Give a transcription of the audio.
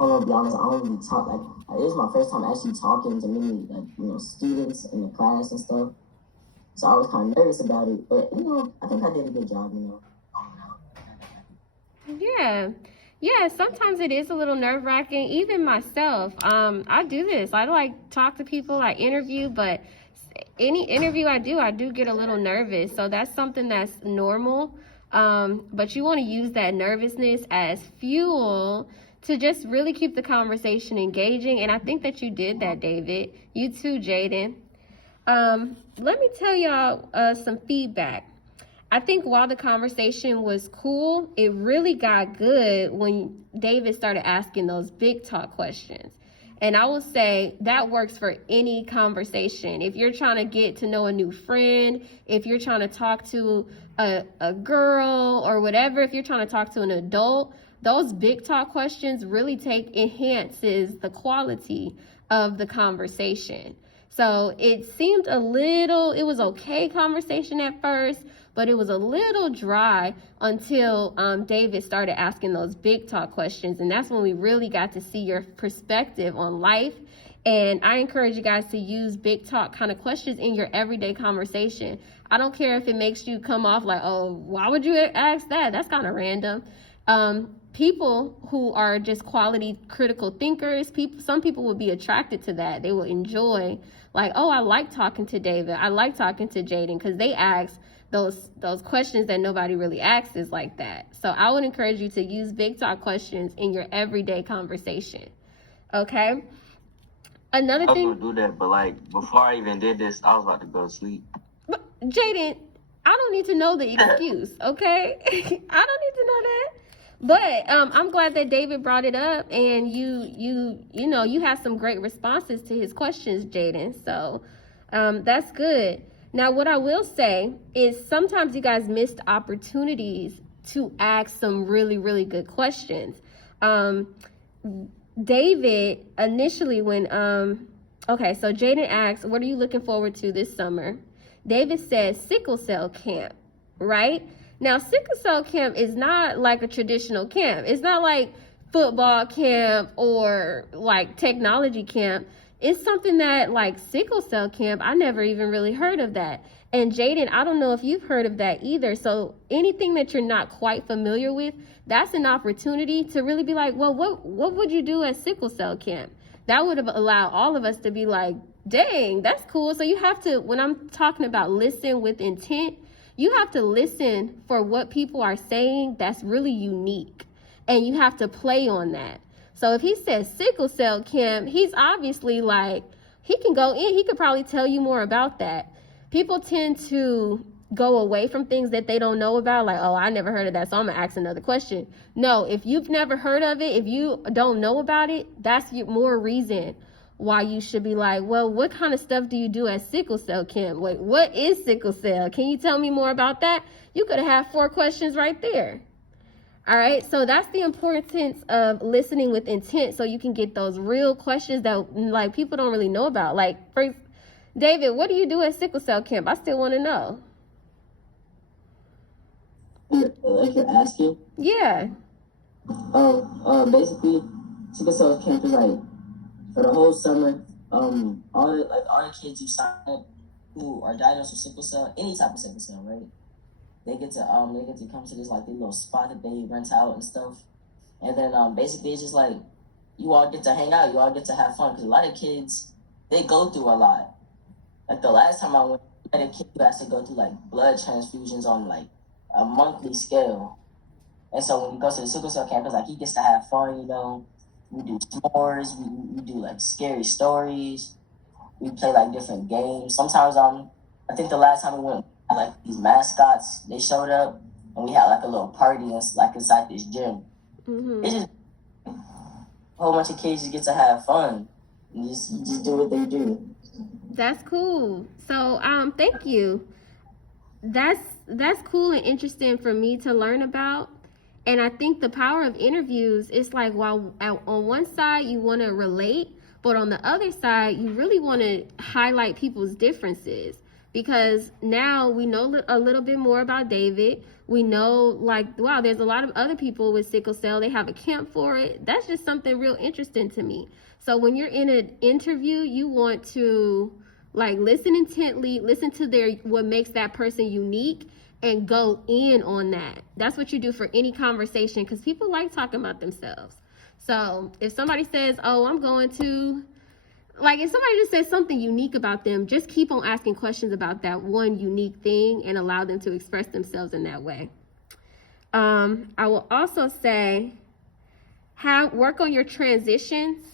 I'm gonna be honest, I don't really talk like it was my first time actually talking to many students in the class and stuff. So I was kind of nervous about it, but I think I did a good job. Yeah. Yeah, sometimes it is a little nerve wracking. Even myself, I do this. I like talk to people, I interview, but any interview I do get a little nervous. So that's something that's normal. But you want to use that nervousness as fuel to just really keep the conversation engaging. And I think that you did that, David. You too, Jaden. Let me tell y'all some feedback. I think while the conversation was cool, it really got good when David started asking those big talk questions. And I will say that works for any conversation. If you're trying to get to know a new friend, if you're trying to talk to a girl or whatever, if you're trying to talk to an adult, those big talk questions really enhances the quality of the conversation. So it seemed it was okay conversation at first, but it was a little dry until David started asking those big talk questions. And that's when we really got to see your perspective on life. And I encourage you guys to use big talk kind of questions in your everyday conversation. I don't care if it makes you come off like, oh, why would you ask that? That's kind of random. People who are just quality critical thinkers, some people will be attracted to that. They will enjoy like, oh, I like talking to David. I like talking to Jaden because they ask those questions that nobody really asks is like that. So I would encourage you to use big talk questions in your everyday conversation. Okay. Another thing. I was gonna do that, but like before I even did this, I was about to go to sleep. But Jaden, I don't need to know the excuse, okay? I don't need to know that. But I'm glad that David brought it up, and you have some great responses to his questions, Jaden. So that's good. Now, what I will say is sometimes you guys missed opportunities to ask some really, really good questions. David initially okay, so Jaden asked, what are you looking forward to this summer? David says sickle cell camp, right? Now, sickle cell camp is not like a traditional camp. It's not like football camp or like technology camp. It's something that like sickle cell camp, I never even really heard of that. And Jaden, I don't know if you've heard of that either. So anything that you're not quite familiar with, that's an opportunity to really be like, well, what would you do at sickle cell camp? That would have allowed all of us to be like, dang, that's cool. So you have to, when I'm talking about listen with intent, you have to listen for what people are saying that's really unique. And you have to play on that. So if he says sickle cell camp, he's obviously like, he can go in, he could probably tell you more about that. People tend to go away from things that they don't know about, like, oh, I never heard of that, so I'm gonna ask another question. No, if you've never heard of it, if you don't know about it, that's more reason why you should be like, well, what kind of stuff do you do at sickle cell camp? Wait, what is sickle cell? Can you tell me more about that? You could have 4 questions right there. All right, so that's the importance of listening with intent, so you can get those real questions that like people don't really know about. Like, for David, what do you do at sickle cell camp? I still want to know. Like you're asking? Yeah. Basically, sickle cell camp is like for the whole summer. All the kids who sign up who are diagnosed with sickle cell, any type of sickle cell, right? They get to come to this like little spot that they rent out and stuff, and then basically it's just like you all get to hang out, you all get to have fun because a lot of kids they go through a lot. Like the last time I went, I had a kid who has to go through like blood transfusions on like a monthly scale, and so when he goes to the sickle cell camp, it's like he gets to have fun. We do s'mores, we do like scary stories, we play like different games. Sometimes I think the last time we went, like these mascots, they showed up and we had like a little party like inside this gym. Mm-hmm. It's just a whole bunch of kids just get to have fun and just do what they do. That's cool. So thank you. That's cool and interesting for me to learn about. And I think the power of interviews is like, while on one side you want to relate, but on the other side you really want to highlight people's differences. Because now we know a little bit more about David. We know, like, wow, there's a lot of other people with sickle cell. They have a camp for it. That's just something real interesting to me. So when you're in an interview, you want to like listen intently, listen to what makes that person unique, and go in on that. That's what you do for any conversation, because people like talking about themselves. So if somebody says, oh, I'm going to, like, if somebody just says something unique about them, just keep on asking questions about that one unique thing and allow them to express themselves in that way. I will also say, work on your transitions.